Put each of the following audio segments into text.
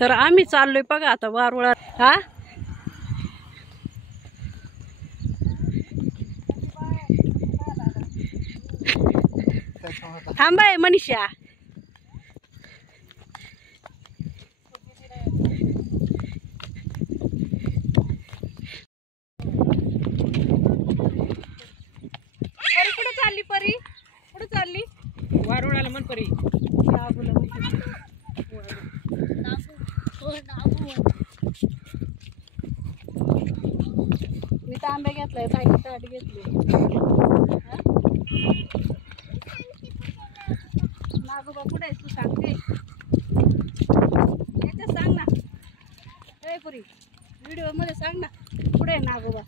तर आम्ही चाललोय बघा आता वारुळा. हा थांबाय मनीषा. परी कुठे चालली? परी कुठे चालली? वारुळाला म्हण परी. मी तांब्या घेतलाय, ताई ताट घेतली. नागोबा कुठे आहे तू सांगते? याच्यात सांग ना. ए पुरी व्हिडिओ मध्ये सांग ना कुठे आहे नागोबा?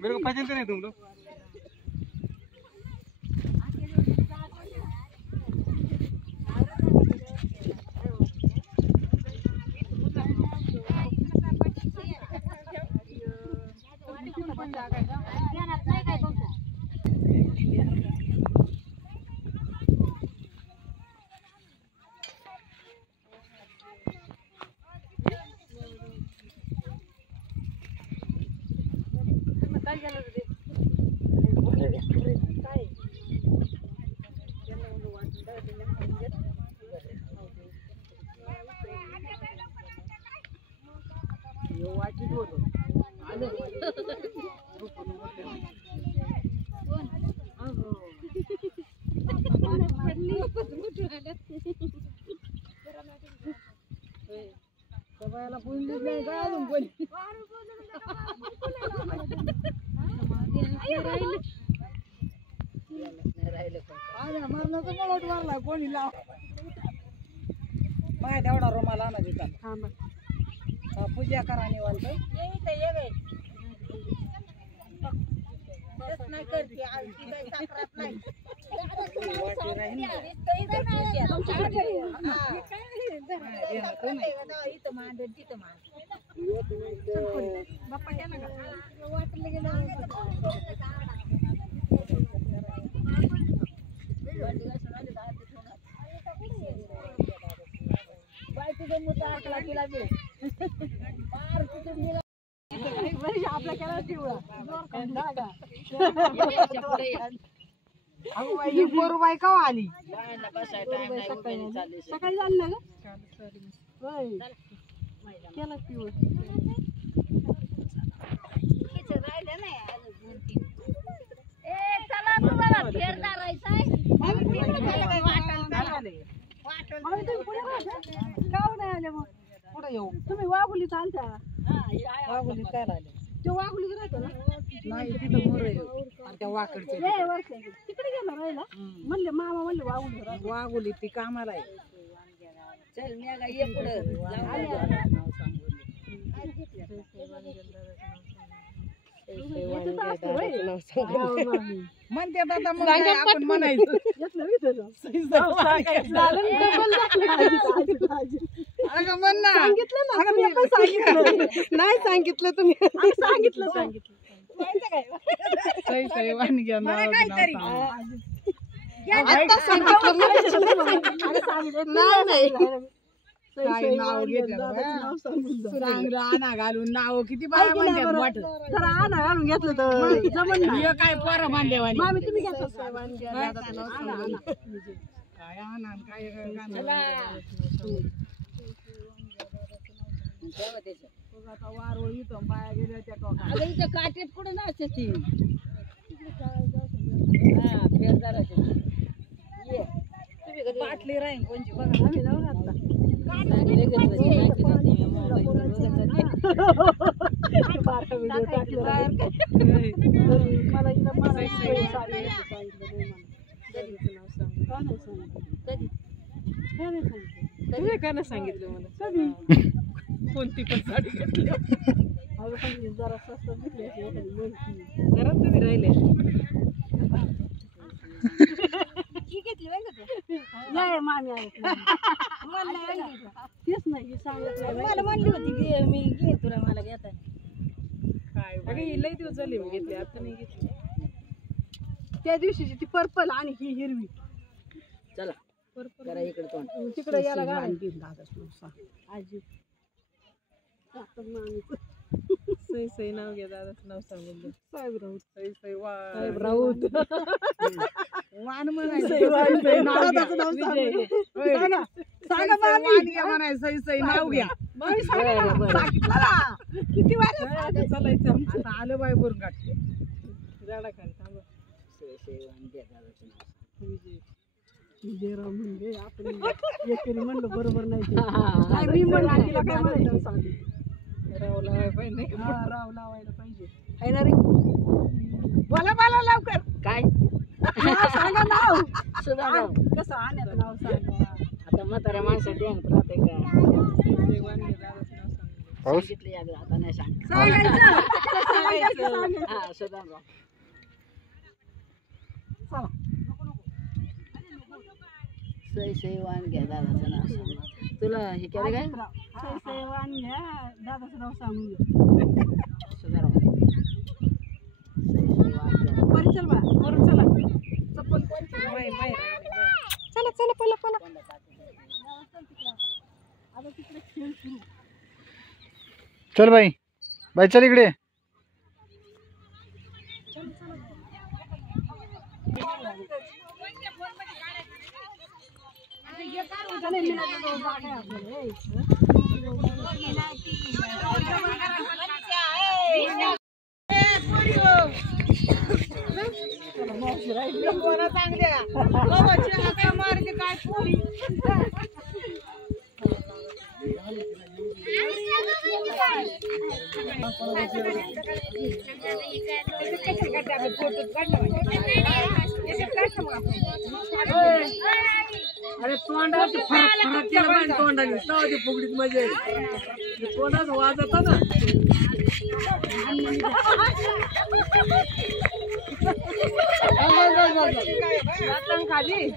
मेरे को पहचानते नहीं तुम लोग? तेवढा रोमाला आणा देतात. पूजा करा निवांत. नाही करते इथं मांड तिथं मांड बाप्पा गेला का वाटलं गेलं. आपला केला पोरूबाई कवा आली? सकाळी झाली ना ग. केला पिवळ पुढे येऊ. तुम्ही वाघुलीत आलता? वाघुलीत काय राहिले? ते वाघुलीत राहतो ना? नाही तिथं मोर त्या वाकडचे तिकडे गेला राहिला. म्हणले मामा म्हणले वाघुली वाघुली ती कामाला आहे. चल ये पुढे म्हणते दादा मग आपण म्हणायचं. नाही सांगितलं तुम्ही. सांगितलं नाव घालून नाव किती बाया घालून घेतलं तर काय पोरं मांडलेवानी. तुम्ही काय वारोळ इथं बाया गेल्या त्या काटेत कुठे नाचते ती. बाटली राहील कोणची बघा. आम्ही जाऊ आता व्हिडिओ टाकला मला हिला म्हणायचं साडी सांगितलं नाही मला. कधी तुम्ही का नाही सांगितलं मला कधी कोणती पण साडी घेतली अगं पण जरा स्वस्त घेतली अशी एखादी मोठी घरात तुम्ही राहिले ही घेतली बाई का तू? नाही मामी आहेत मला नाही आणली. तेच नाही सांगितलं मला म्हणली होती घे मी घे तुला मला घेता काय लई दिवस झाले मी घेतली आता नाही घेतली त्या दिवशीची ती पर्पल आणि ही हिरवी चला जरा इकडे तोंड तिकडे याला गाडी आजी सई सई नाव घ्या दादाचं नाव सांगून साहेब राऊत सई सई साहेब राऊत वाण म्हणायचं सई सई नाव घ्या किती वार चालायचं आता आलं बाय भरून काढते झाडा खाली थांबा विजयराव म्हणजे आपण एकरी म्हणलं बरोबर नाही मी म्हणलं तिला काय म्हणायचं राव लावायला पाहिजे नाही का राव लावायला पाहिजे आहे ना रे बोला बोला लवकर काय सांगा नाव सुधा कसं आण्याचं नाव सांगा आता म्हाताऱ्या माणसासाठी आणत राहते का सांगितलं याद आता नाही सांगायचं हा सुधा सई सई वाण घ्या दादाचं नाव सांग तुला हे केलं काय वाण घ्या दादाचं नाव सांगून सुधाराव सई सई वाण घ्या परिचल बा करून चला चप्पल चला चला पला पला आता तिकडे खेळ सुरू चल बाई बाई चल इकडे अरे तोंडाची फरक केलं पाहिजे तोंडाने तवाची फुगडीत मजा येईल तोंडात वाजत ना खाली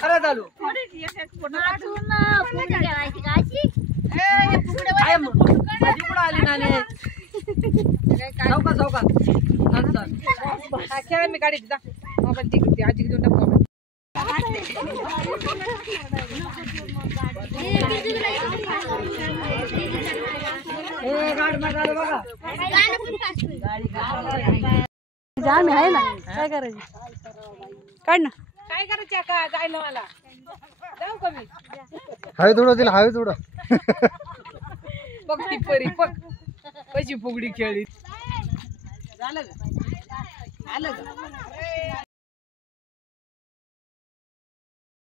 खरं चालू आली नाणे चौका खेळा मी गाडी जा मोबाईल तिकडे आजी घेऊन टाकतो जाम आहे ना काय करायचं काढ ना काय करायचं का जायला मला जाऊ का मी हवे थोडं तिला हवे थोडं बघ ती परी बघ कशी फुगडी खेळली झालं का आलं का